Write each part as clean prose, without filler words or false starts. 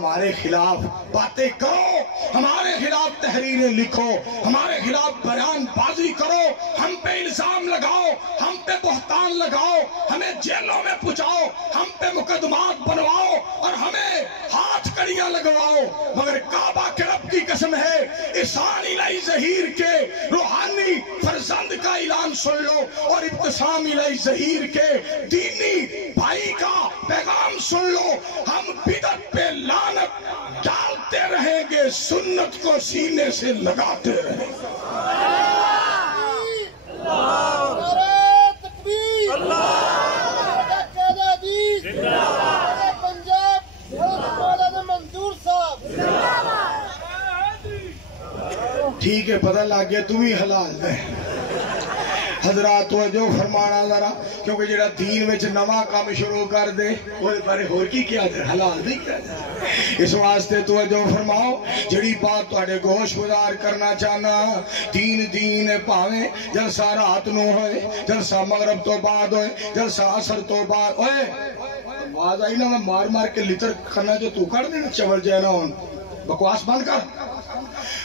ہمارے خلاف باتیں کرو، ہمارے خلاف تحریریں لکھو، ہمارے خلاف بیان بازی کرو، ہم پہ الزام لگاؤ، ہم پہ بہتان لگاؤ، ہمیں جیلوں میں پہنچاؤ، ہم پہ مقدمات بنواؤ اور ہمیں ہاتھ کڑیاں لگواؤ، مگر کعبہ کے رب کی قسم ہے احسان الہی ظہیر کے روحانی فرزند کا اعلان سن لو اور ابتسام الہی ظہیر کے دینی بھائی کا پیغام سن لو، ہم بدعت پہ لعنت ڈالتے رہیں گے، سنت کو سینے سے لگاتے رہیں گے۔ ٹھیک ہے، پتہ لگ گیا تم ہی حلال ہے۔ حضرات توجہ فرمانا ذرا، کیونکہ جڑا دین وچ نواں کام شروع کر دے وہ بارے ہور کی کیا جائے، حلال نہیں کیا جائے۔ اس واسطے توجہ فرماؤ، جڑی بات تواڈے گوش گزار کرنا چاہنا، دین پاویں جلسہ رات نو ہوئے، جلسہ مغرب تو بعد ہوئے، جلسہ عصر تو بعد ہوئے، آواز آئی نا میں مار مار کے لتر کھانا جو تو کر دینا چول جائے نا ہون، بکواس بند کر۔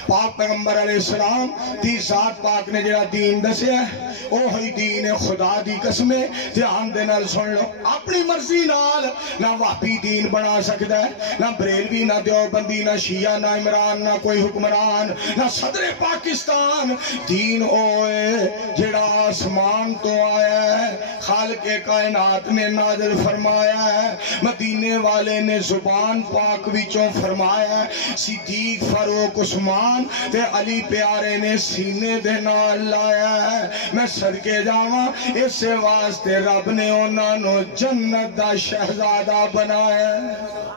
پاک پیغمبر علیہ السلام دی ذات پاک نے جڑا دین دسے ہے اوہی دین خدا دی قسمے، دھیان دے نال سن لو، اپنی مرضی نال نہ وہابی دین بنا سکتا ہے، نہ بریلوی، نہ دیوبندی، نہ شیعہ، نہ عمران، نہ کوئی حکمران، نہ صدر پاکستان۔ دین اوے جڑا آسمان تو آیا ہے، خالق کائنات نے نازل فرمایا ہے، مدینے والے نے زبان پاک وچوں فرمایا ہے، صدیق فاروق عثمان تے علی پیارے نے سینے دے نال لایا ہے۔ میں صدقے جاواں اس واسطے رب نے انہاں نو جنت دا شہزادہ بنایا ہے۔